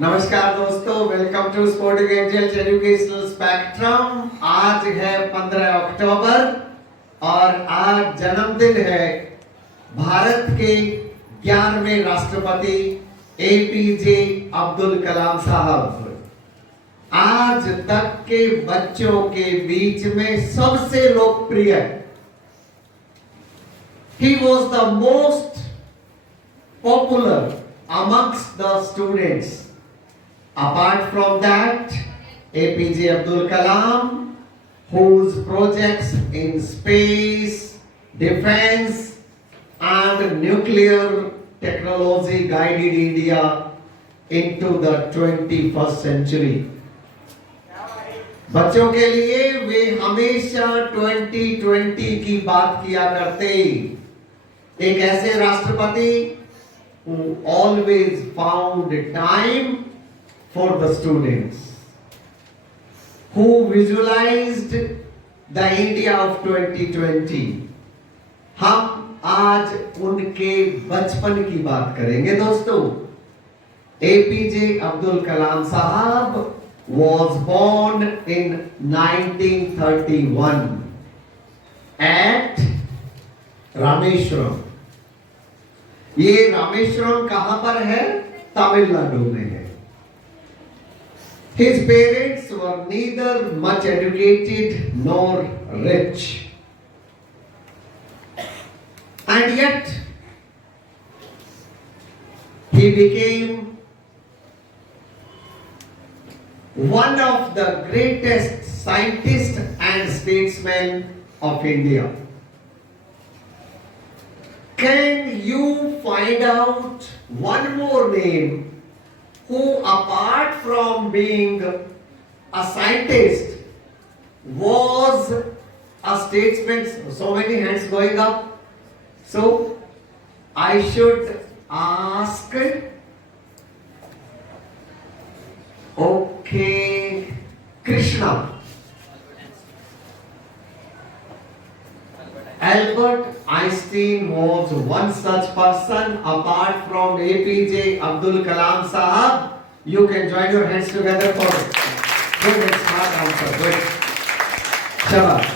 नमस्कार दोस्तों, welcome to sporting angels educational spectrum. आज है 15 अक्टूबर और आज जन्मदिन है भारत के 11वें राष्ट्रपति एपीजे अब्दुल कलाम साहब। आज तक के बच्चों के बीच में सबसे लोकप्रिय, he was the most popular amongst the students. Apart from that, APJ Abdul Kalam, whose projects in space, defense and nuclear technology guided India into the 21st century. बच्चों के लिए वे हमेशा 2020 की बात किया करते। एक ऐसे राष्ट्रपति who always found time for the students, who visualized the India of 2020. हम आज उनके बचपन की बात करेंगे दोस्तों। एपीजे अब्दुल कलाम साहब was born in 1931 at Rameswaram. ये रामेश्वरम कहां पर है? तमिलनाडु में है। His parents were neither much educated nor rich, and yet he became one of the greatest scientists and statesmen of India. Can you find out one more name who, apart from being a scientist, was a statesman? So many hands going up. So I should ask. Okay, Krishna. Albert Einstein was one such person. Apart from APJ Abdul Kalam Sahab, you can join your hands together for good and smart answer. Good. Shabash.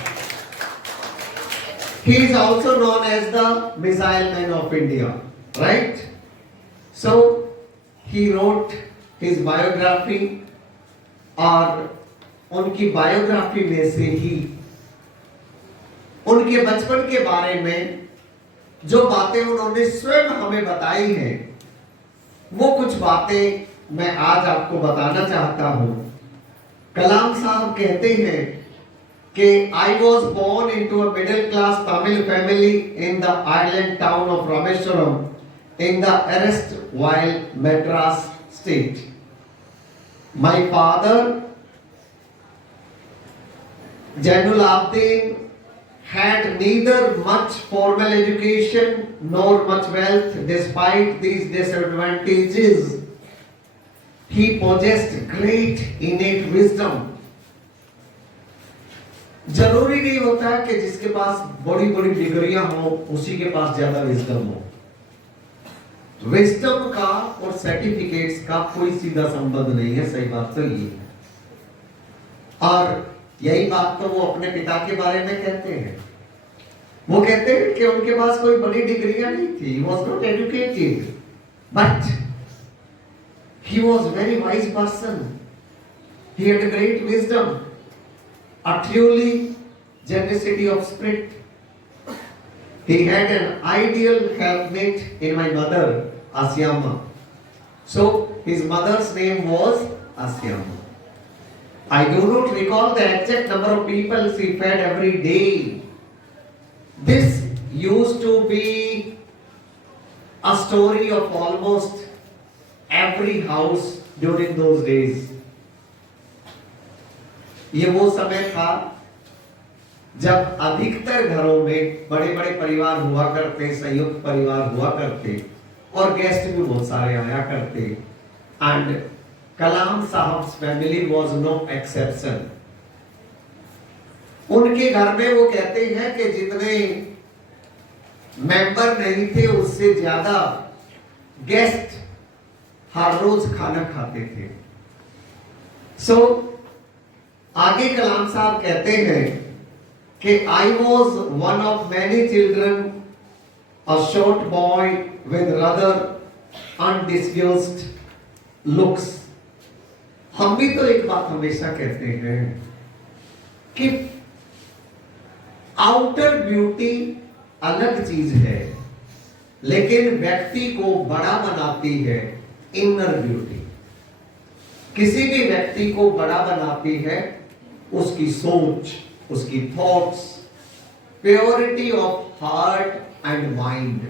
He is also known as the Missile Man of India, right? So he wrote his biography, और उनकी biography में से ही उनके बचपन के बारे में जो बातें उन्होंने स्वयं हमें बताई हैं, वो कुछ बातें मैं आज आपको बताना चाहता हूं। कलाम साहब कहते हैं कि I was born into a middle class Tamil family in the island town of Rameshwaram in the erstwhile Madras state. My father, Jainul Abidin, had neither much formal education nor much wealth. Despite these disadvantages, he possessed great innate wisdom. जरूरी नहीं होता कि जिसके पास बड़ी बड़ी डिग्रियां हो उसी के पास ज्यादा विजडम हो। विजडम का और सर्टिफिकेट्स का कोई सीधा संबंध नहीं है। सही बात तो ये है, और यही बात तो वो अपने पिता के बारे में कहते हैं। वो कहते हैं कि उनके पास कोई बड़ी डिग्रियां नहीं थी। He was not educated, but he was very wise person. He had a great wisdom, a truly generosity of spirit. He had an ideal helpmate in my mother, Asyama. So his mother's name was Asyama. I do not recall the exact number of people she fed every day. This used to be a story of almost every house during those days. ये वो समय था जब अधिकतर घरों में बड़े बड़े परिवार हुआ करते, संयुक्त परिवार हुआ करते, और गेस्ट भी बहुत सारे आया करते। एंड कलाम साहब फैमिली वाज नो एक्सेप्शन। उनके घर में वो कहते हैं कि जितने मेंबर नहीं थे उससे ज्यादा गेस्ट हर रोज खाना खाते थे। सो आगे कलाम साहब कहते हैं कि I was one of many children, a short boy with rather undisguised looks. हम भी तो एक बात हमेशा कहते हैं कि आउटर ब्यूटी अलग चीज है, लेकिन व्यक्ति को बड़ा बनाती है इनर ब्यूटी। किसी भी व्यक्ति को बड़ा बनाती है उसकी सोच, उसकी thoughts, purity of heart and mind.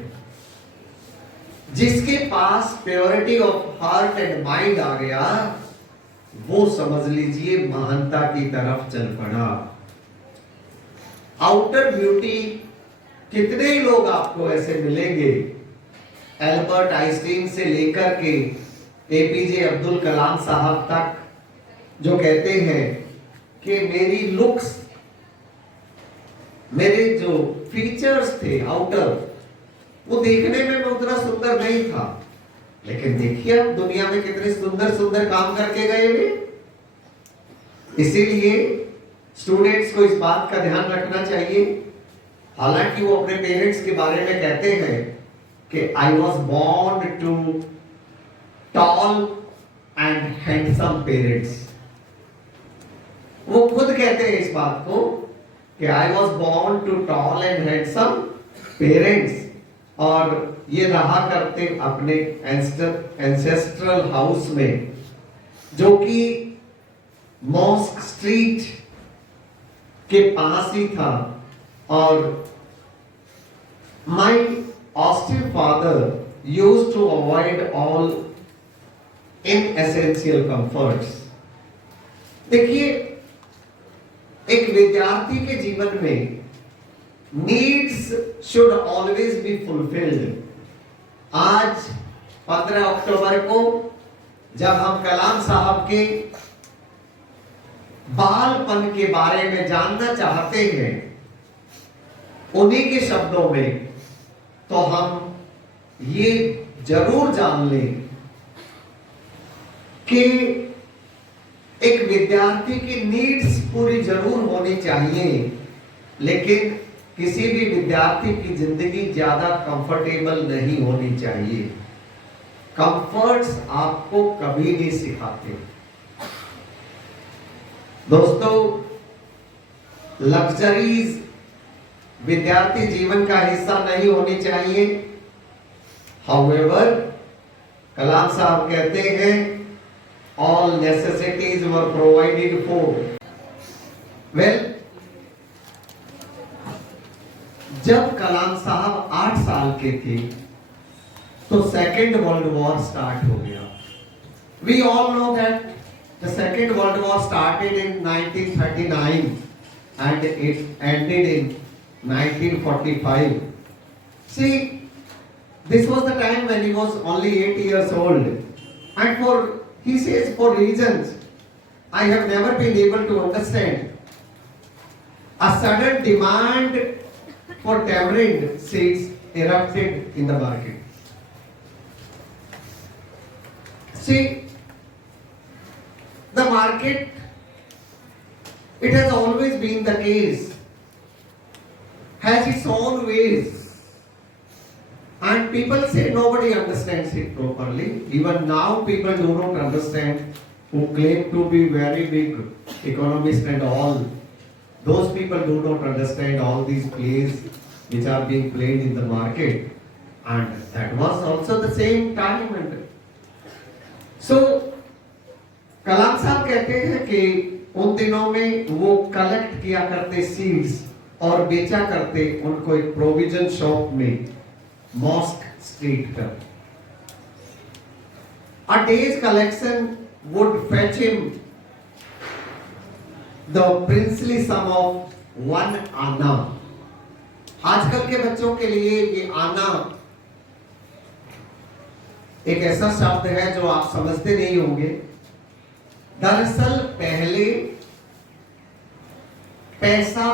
जिसके पास purity of heart and mind आ गया, वो समझ लीजिए महानता की तरफ चल पड़ा। आउटर ब्यूटी कितने ही लोग आपको ऐसे मिलेंगे, एल्बर्ट आइंस्टीन से लेकर के एपीजे अब्दुल कलाम साहब तक, जो कहते हैं कि मेरी लुक्स, मेरे जो फीचर्स थे आउटर, वो देखने में मैं उतना सुंदर नहीं था, लेकिन देखिए अब दुनिया में कितने सुंदर सुंदर काम करके गए वे। इसीलिए स्टूडेंट्स को इस बात का ध्यान रखना चाहिए। हालांकि वो अपने पेरेंट्स के बारे में कहते हैं कि I was born to tall and handsome parents. वो खुद कहते हैं इस बात को कि I was born to tall and handsome parents, और ये रहा करते अपने एंसेस्ट्रल हाउस में, जो कि मॉस्क स्ट्रीट के पास ही था। और my austere father used to avoid all inessential comforts. देखिए, एक विद्यार्थी के जीवन में needs should always be fulfilled. आज 15 अक्टूबर को जब हम कलाम साहब के बालपन के बारे में जानना चाहते हैं उन्हीं के शब्दों में, तो हम ये जरूर जान लें कि एक विद्यार्थी की नीड्स पूरी जरूर होनी चाहिए, लेकिन किसी भी विद्यार्थी की जिंदगी ज्यादा कंफर्टेबल नहीं होनी चाहिए। कंफर्ट्स आपको कभी नहीं सिखाते। दोस्तों, लग्जरीज विद्यार्थी जीवन का हिस्सा नहीं होनी चाहिए। हाउएवर, कलाम साहब कहते हैं all necessities were provided for. Well, जब कलाम साहब 8 साल के थे तो सेकेंड वर्ल्ड वॉर स्टार्ट हो गया। We all know that the second world war started in 1939 and it ended in 1945. See, this was the time when he was only 8 years old, and he says, for reasons I have never been able to understand, a sudden demand for tamarind seeds erupted in the market. See, the market, it has always been the case, has its own ways, and people say nobody understands it properly. Even now people do not understand, who claim to be very big economists and all. Those people do not understand all these plays which are being played in the market, and that was also the same time. And so कलाम साहब कहते हैं कि उन दिनों में वो collect किया करते सीड्स और बेचा करते उनको एक प्रोविजन शॉप में, मॉस्क स्ट्रीट पर। A day's collection would fetch him the princely sum of 1 आना। आजकल के बच्चों के लिए ये आना एक ऐसा शब्द है जो आप समझते नहीं होंगे। दरअसल पहले पैसा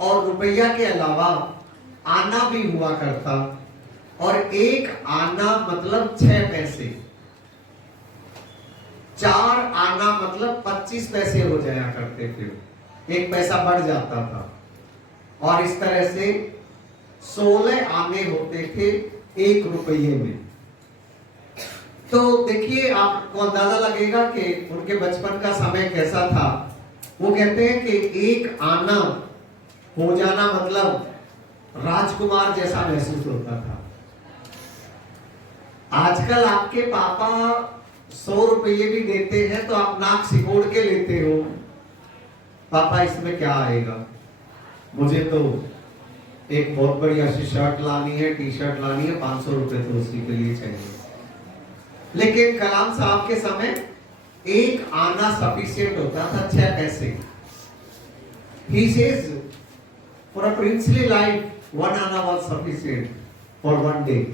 और रुपया के अलावा आना भी हुआ करता, और एक आना मतलब 6 पैसे। 4 आना मतलब 25 पैसे हो जाया करते थे, 1 पैसा बढ़ जाता था। और इस तरह से 16 आने होते थे 1 रुपये में। तो देखिए, आपको अंदाजा लगेगा कि उनके बचपन का समय कैसा था। वो कहते हैं कि 1 आना हो जाना मतलब राजकुमार जैसा महसूस होता था। आजकल आपके पापा 100 रुपये भी देते हैं तो आप नाक सिकोड़ के लेते हो, पापा इसमें क्या आएगा, मुझे तो एक बहुत बढ़िया सी शर्ट लानी है, टी शर्ट लानी है, 500 रुपए तो उसी के लिए चाहिए। लेकिन कलाम साहब के समय 1 आना सफिशिएंट होता था, 6 पैसे। He says, for a princely life, 1 आना was sufficient for 1 day.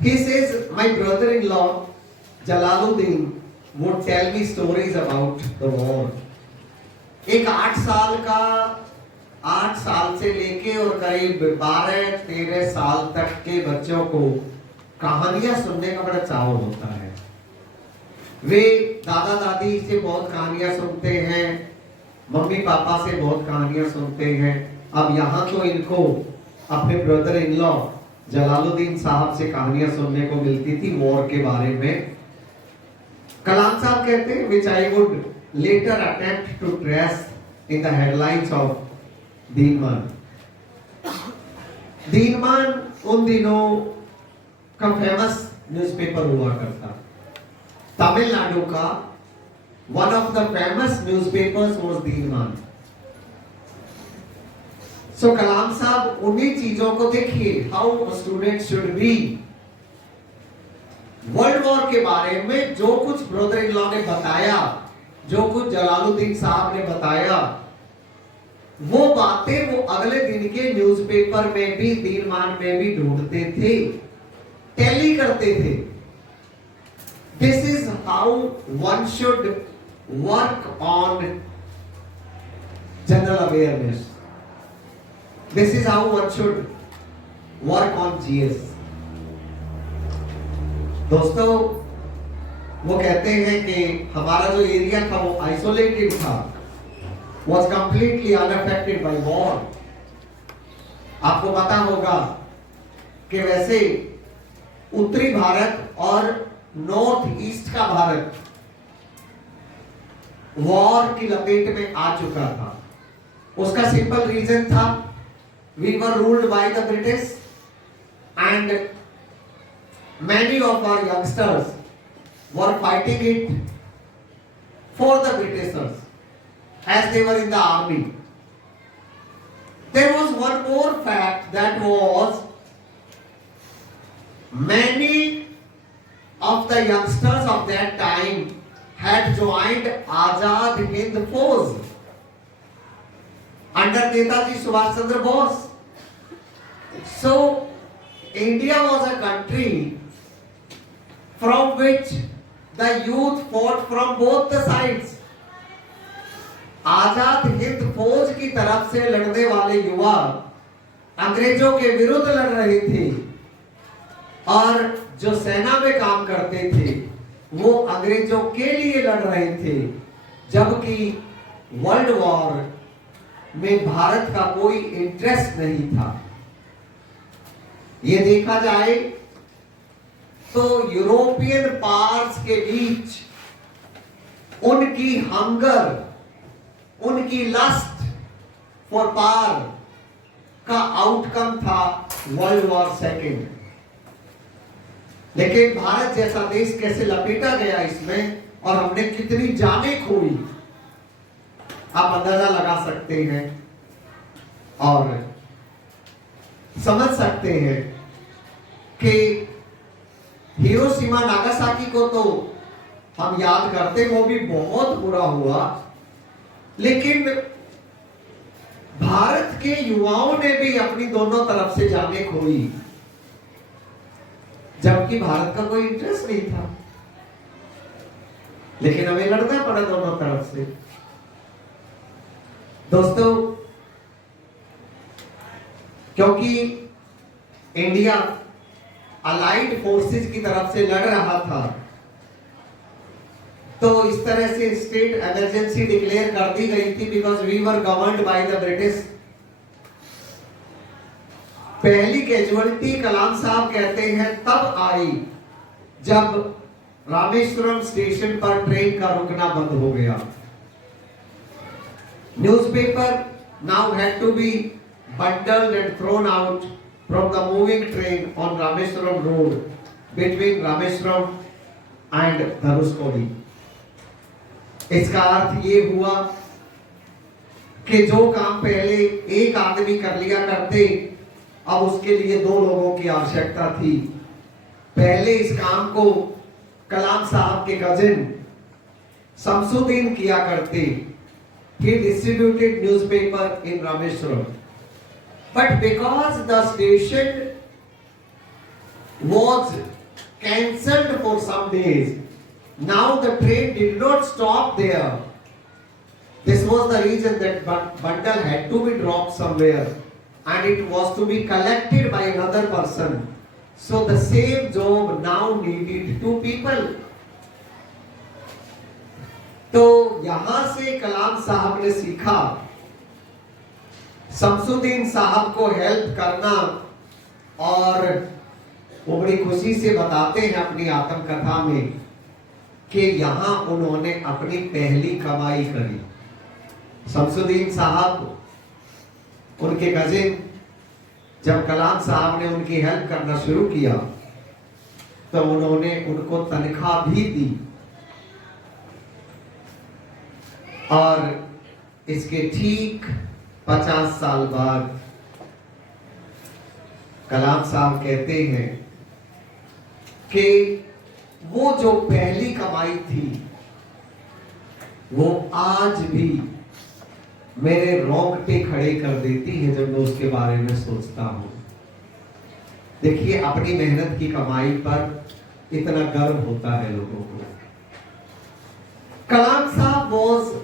He says, my brother-in-law Jalaluddin would tell me stories about the war. एक 8 साल से लेके और करीब 12-13 साल तक के बच्चों को कहानियां सुनने का बड़ा चाव होता है। वे दादा दादी से बहुत कहानियां सुनते हैं, मम्मी पापा से बहुत कहानियां सुनते हैं। अब यहाँ तो इनको अपने ब्रदर इन लॉ जलालुद्दीन साहब से कहानियां सुनने को मिलती थी वॉर के बारे में। कलाम साहब कहते हैं, which I would later attempt to trace in the headlines of दीनमान। दीनमान उन दिनों का फेमस न्यूज़पेपर हुआ करता, तमिलनाडु का one of the famous newspapers was दीनमान। सो कलाम साहब उन्हीं चीजों को देखिए, how student should be. World war के बारे में जो कुछ ब्रदर इन लॉ ने बताया, जो कुछ जलालुद्दीन साहब ने बताया, वो बातें वो अगले दिन के न्यूज़पेपर में भी, दीनमान में भी ढूंढते थे, टैली करते थे। This is how one should work on general awareness. This is how one should work on GS। दोस्तों, वो कहते हैं कि हमारा जो एरिया था वो आइसोलेटेड था, was completely unaffected by war। आपको पता होगा कि वैसे उत्तरी भारत और नॉर्थ ईस्ट का भारत वॉर की लपेट में आ चुका था। उसका सिंपल रीजन था, we were ruled by the British and many of our youngsters were fighting it for the Britishers as they were in the army। There was one more fact, that was many of the youngsters of that time had joined Azad Hind Force under Netaji Subhash Chandra Bose। So India was a country from which the youth fought from both the sides। Azad Hind फौज की तरफ से लड़ने वाले युवा अंग्रेजों के विरुद्ध लड़ रहे थे, और जो सेना में काम करते थे वो अंग्रेजों के लिए लड़ रहे थे। जबकि वर्ल्ड वॉर में भारत का कोई इंटरेस्ट नहीं था। ये देखा जाए तो यूरोपियन पावर्स के बीच उनकी हंगर, उनकी लस्ट फॉर पावर का आउटकम था वर्ल्ड वॉर सेकेंड। लेकिन भारत जैसा देश कैसे लपेटा गया इसमें, और हमने कितनी जानें खोई, आप अंदाजा लगा सकते हैं और समझ सकते हैं कि हिरोशिमा नागासाकी को तो हम याद करते, वो भी बहुत बुरा हुआ, लेकिन भारत के युवाओं ने भी अपनी दोनों तरफ से जाने खोई, जबकि भारत का कोई इंटरेस्ट नहीं था। लेकिन हमें लड़ना पड़ा दोनों तरफ से। दोस्तों, क्योंकि इंडिया अलाइड फोर्सेस की तरफ से लड़ रहा था, तो इस तरह से स्टेट इमरजेंसी डिक्लेयर कर दी गई थी because we were governed by the British. पहली कैजुअलिटी कलाम साहब कहते हैं तब आई जब रामेश्वरम स्टेशन पर ट्रेन का रुकना बंद हो गया। Newspaper now had to be bundled and thrown out from the moving train on Rameswaram road between Rameswaram and Dhanushkodi। इसका अर्थ ये हुआ कि जो काम पहले एक आदमी कर लिया करते, अब उसके लिए दो लोगों की आवश्यकता थी। पहले इस काम को कलाम साहब के कजिन शमसुद्दीन किया करते। He distributed newspaper in Rameswaram, but because the station was cancelled for some days, now the train did not stop there. This was the reason that bundle had to be dropped somewhere and it was to be collected by another person. So the same job now needed two people. तो यहां से कलाम साहब ने सीखा शमसुद्दीन साहब को help करना, और वो बड़ी खुशी से बताते हैं अपनी आत्मकथा में कि यहां उन्होंने अपनी पहली कमाई करी। शमसुद्दीन साहब उनके कजिन जब कलाम साहब ने उनकी हेल्प करना शुरू किया तो उन्होंने उनको तनख्वाह भी दी, और इसके ठीक 50 साल बाद कलाम साहब कहते हैं कि वो जो पहली कमाई थी वो आज भी मेरे रोंगटे खड़े कर देती है जब मैं उसके बारे में सोचता हूं। देखिए, अपनी मेहनत की कमाई पर इतना गर्व होता है लोगों को। कलाम साहब was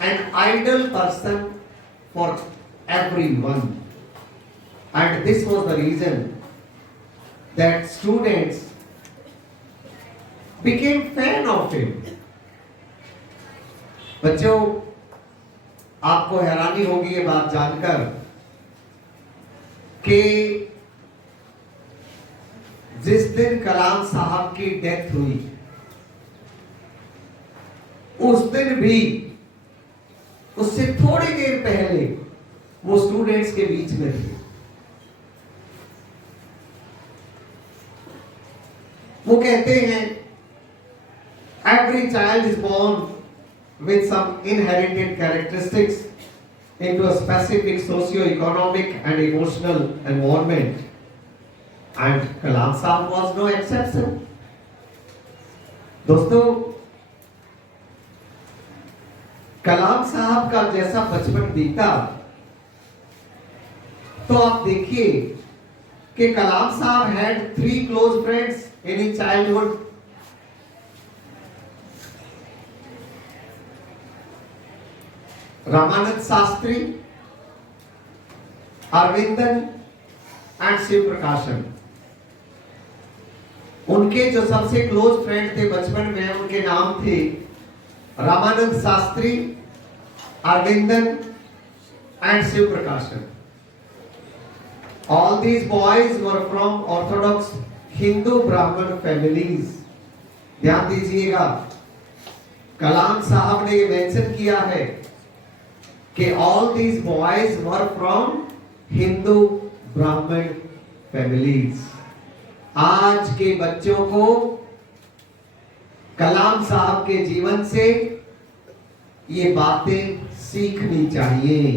an ideal person for everyone, and this was the reason that students became fan of him। बच्चों, आपको हैरानी होगी ये बात जानकर कि जिस दिन कलाम साहब की डेथ हुई उस दिन भी, उससे थोड़ी देर पहले वो स्टूडेंट्स के बीच में थे। वो कहते हैं every child is born with some inherited characteristics into a specific socio-economic and emotional environment, and Kalam Sahab was no exception। दोस्तों, कलाम साहब का जैसा बचपन बीता तो आप देखिए कि कलाम साहब had 3 close friends in his childhood। Ramanand Shastri, Aravindan and Sivaprakasan. उनके जो सबसे क्लोज फ्रेंड थे बचपन में, उनके नाम थे रामानंद शास्त्री, अरविंदन एंड शिव प्रकाशन। All these boys were from orthodox Hindu Brahmin families। ध्यान दीजिएगा, कलाम साहब ने ये मेंशन किया है कि all these boys were from Hindu Brahmin families। आज के बच्चों को कलाम साहब के जीवन से ये बातें सीखनी चाहिए।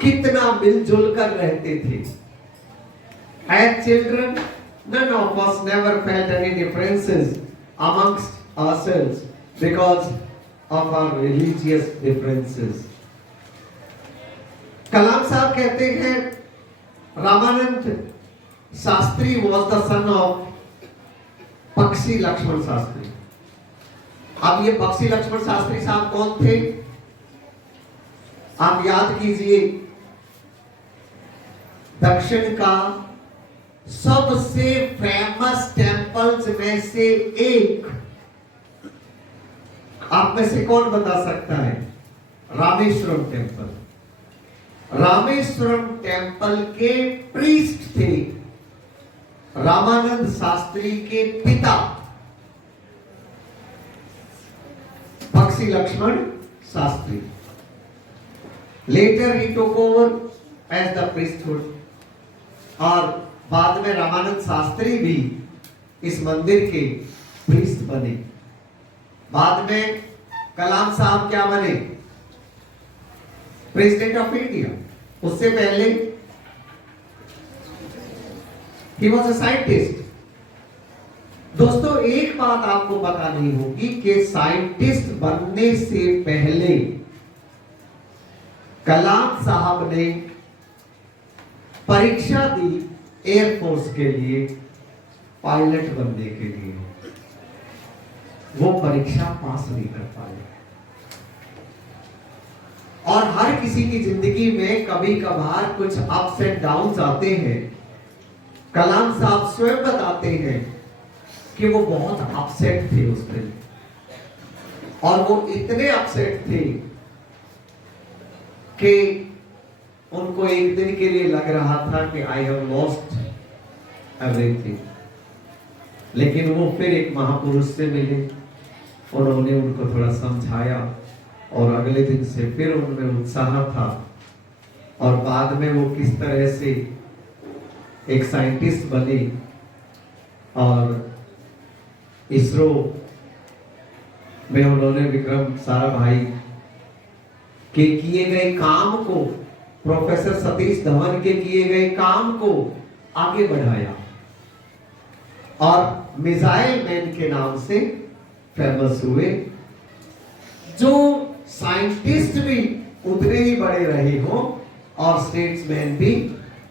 कितना मिलजुल कर रहते थे। As children, none of us never felt any differences amongst ourselves because of our religious differences। कलाम साहब कहते हैं Ramanand Shastri was the son of पक्षी लक्ष्मण शास्त्री। अब ये पक्षी लक्ष्मण शास्त्री साहब कौन थे? आप याद कीजिए, दक्षिण का सबसे फेमस टेम्पल्स में से एक आप में से कौन बता सकता है? रामेश्वरम टेम्पल। रामेश्वरम टेम्पल के प्रीस्ट थे रामानंद शास्त्री के पिता पक्षी लक्ष्मण शास्त्री। लेटर ही took over as the priesthood, और बाद में रामानंद शास्त्री भी इस मंदिर के प्रीस्ट बने। बाद में कलाम साहब क्या बने? President of India. उससे पहले ही वॉज अ साइंटिस्ट। दोस्तों, एक बात आपको पता नहीं होगी कि साइंटिस्ट बनने से पहले कलाम साहब ने परीक्षा दी एयरफोर्स के लिए, पायलट बनने के लिए। वो परीक्षा पास नहीं कर पाए। और हर किसी की जिंदगी में कभी कभार कुछ अप्स एंड डाउन्स आते हैं। कलाम साहब स्वयं बताते हैं कि वो बहुत अपसेट थे उस दिन, और वो इतने अपसेट थे कि उनको एक दिन के लिए लग रहा था कि आई हैव लॉस्ट एवरीथिंग। लेकिन वो फिर एक महापुरुष से मिले, उन्होंने उनको थोड़ा समझाया, और अगले दिन से फिर उनमें उत्साह था। और बाद में वो किस तरह से एक साइंटिस्ट बने, और इसरो में उन्होंने विक्रम साराभाई के किए गए काम को, प्रोफेसर सतीश धवन के किए गए काम को आगे बढ़ाया, और मिसाइल मैन के नाम से फेमस हुए। जो साइंटिस्ट भी उतने ही बड़े रहे हो और स्टेट्समैन भी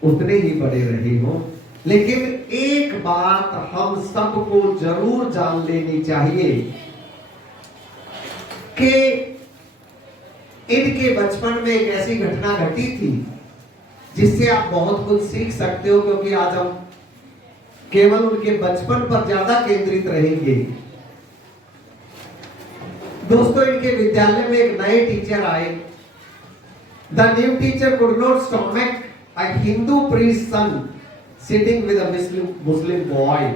उतने ही बड़े रहे हो। लेकिन एक बात हम सबको जरूर जान लेनी चाहिए कि इनके बचपन में एक ऐसी घटना घटी थी जिससे आप बहुत कुछ सीख सकते हो, क्योंकि आज हम केवल उनके बचपन पर ज्यादा केंद्रित रहेंगे। दोस्तों, इनके विद्यालय में एक नए टीचर आए। The new teacher could not stomach a Hindu priest son sitting with a Muslim boy.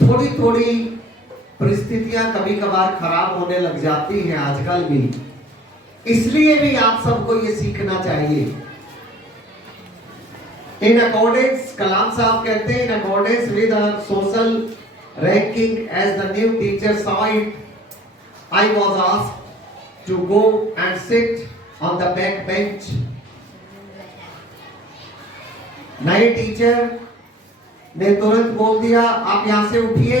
थोड़ी थोड़ी परिस्थितियां कभी कभार खराब होने लग जाती हैं आजकल भी, इसलिए भी आप सबको ये सीखना चाहिए। इन अकॉर्डेंस, कलाम साहब कहते हैं, in accordance with our social ranking as the new teacher saw it, I was asked to go and sit on the back bench. नए टीचर ने तुरंत बोल दिया, आप यहां से उठिए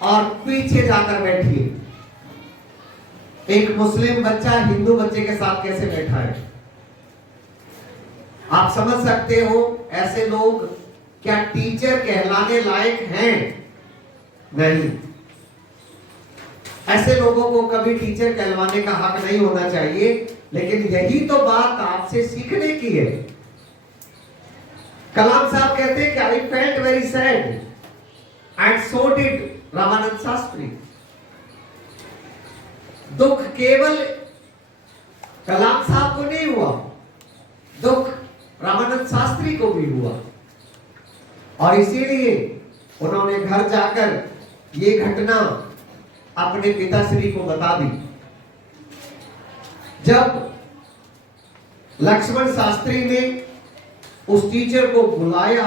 और पीछे जाकर बैठिए। एक मुस्लिम बच्चा हिंदू बच्चे के साथ कैसे बैठा है? आप समझ सकते हो ऐसे लोग क्या टीचर कहलाने लायक हैं? नहीं। ऐसे लोगों को कभी टीचर कहलवाने का हक नहीं होना चाहिए। लेकिन यही तो बात आपसे सीखने की है। कलाम साहब कहते हैं कि I felt very sad and so did Ramanand Shastri. दुख केवल कलाम साहब को नहीं हुआ, दुख रामानंद शास्त्री को भी हुआ, और इसीलिए उन्होंने घर जाकर ये घटना अपने पिताश्री को बता दी। जब लक्ष्मण शास्त्री ने उस टीचर को बुलाया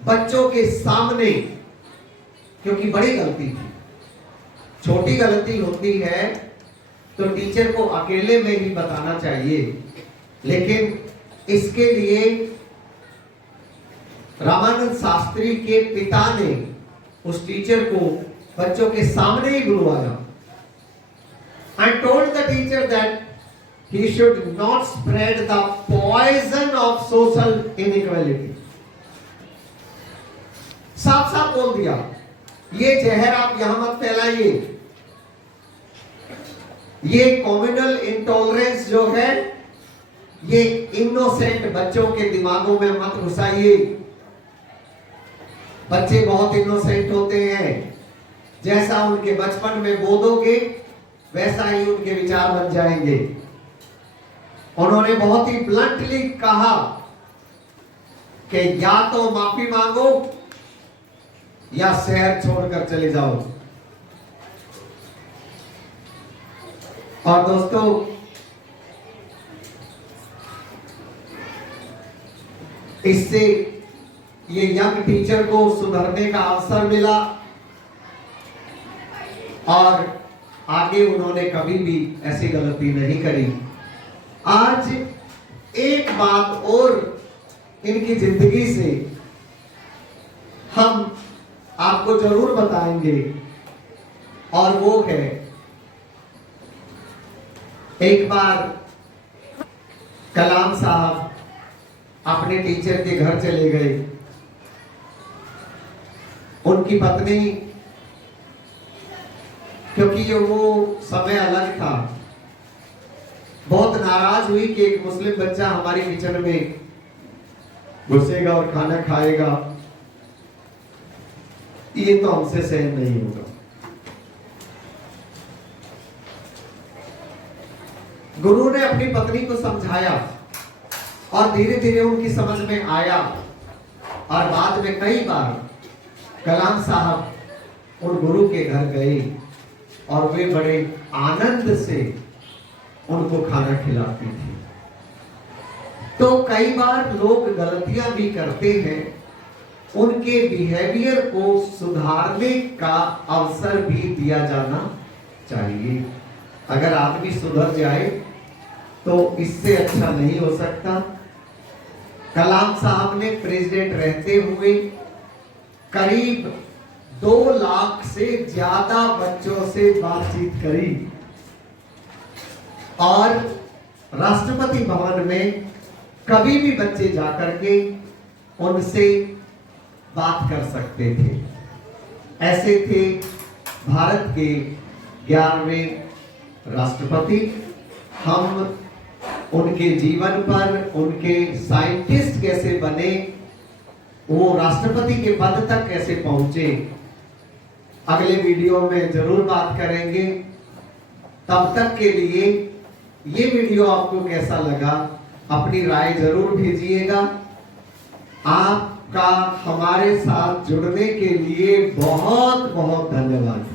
बच्चों के सामने, क्योंकि बड़ी गलती थी, छोटी गलती होती है तो टीचर को अकेले में ही बताना चाहिए, लेकिन इसके लिए रामानंद शास्त्री के पिता ने उस टीचर को बच्चों के सामने ही बुलवाया and told the teacher that he should not spread the poison of social inequality। साफ साफ बोल दिया, ये जहर आप यहां मत फैलाइए, ये कम्युनल इंटॉलरेंस जो है ये इनोसेंट बच्चों के दिमागों में मत घुसाइए। बच्चे बहुत इनोसेंट होते हैं, जैसा उनके बचपन में बोलोगे वैसा ही उनके विचार बन जाएंगे। उन्होंने बहुत ही ब्लंटली कहा कि या तो माफी मांगो या शहर छोड़कर चले जाओ। और दोस्तों, इससे ये यंग टीचर को सुधरने का अवसर मिला और आगे उन्होंने कभी भी ऐसी गलती नहीं करी। आज एक बात और इनकी जिंदगी से हम आपको जरूर बताएंगे और वो है, एक बार कलाम साहब अपने टीचर के घर चले गए। उनकी पत्नी, क्योंकि वो समय अलग था, बहुत नाराज हुई कि एक मुस्लिम बच्चा हमारे किचन में घुसेगा और खाना खाएगा, ये तो हमसे सहन नहीं होगा। गुरु ने अपनी पत्नी को समझाया और धीरे धीरे उनकी समझ में आया और बाद में कई बार कलाम साहब उन गुरु के घर गए और वे बड़े आनंद से उनको खाना खिलाती थी। तो कई बार लोग गलतियां भी करते हैं, उनके बिहेवियर को सुधारने का अवसर भी दिया जाना चाहिए। अगर आदमी सुधर जाए तो इससे अच्छा नहीं हो सकता। कलाम साहब ने प्रेसिडेंट रहते हुए करीब 2 लाख से ज्यादा बच्चों से बातचीत करी और राष्ट्रपति भवन में कभी भी बच्चे जाकर के उनसे बात कर सकते थे। ऐसे थे भारत के 11वें राष्ट्रपति। हम उनके जीवन पर, उनके साइंटिस्ट कैसे बने, वो राष्ट्रपति के पद तक कैसे पहुंचे, अगले वीडियो में जरूर बात करेंगे। तब तक के लिए ये वीडियो आपको कैसा लगा, अपनी राय जरूर भेजिएगा। आपका हमारे साथ जुड़ने के लिए बहुत बहुत धन्यवाद।